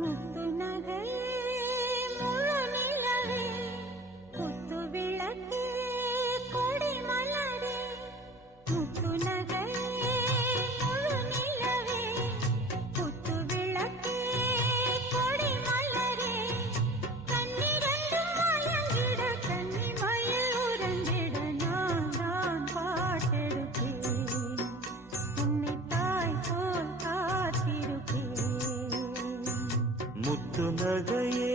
முத்து நகையே முழு நிலவே குத்து விளக்கே கொடி மலரே முத்து நகையே முழு நிலவே குத்து விளக்கே கொடி மலரே கண்ணிரண்டும் மயங்கிட கன்னி மயில் உறங்கிட நான் தான் பாட்டெடுப்பேன் உன்னை தாய் போல் காத்திருப்பேன் முத்து நகையே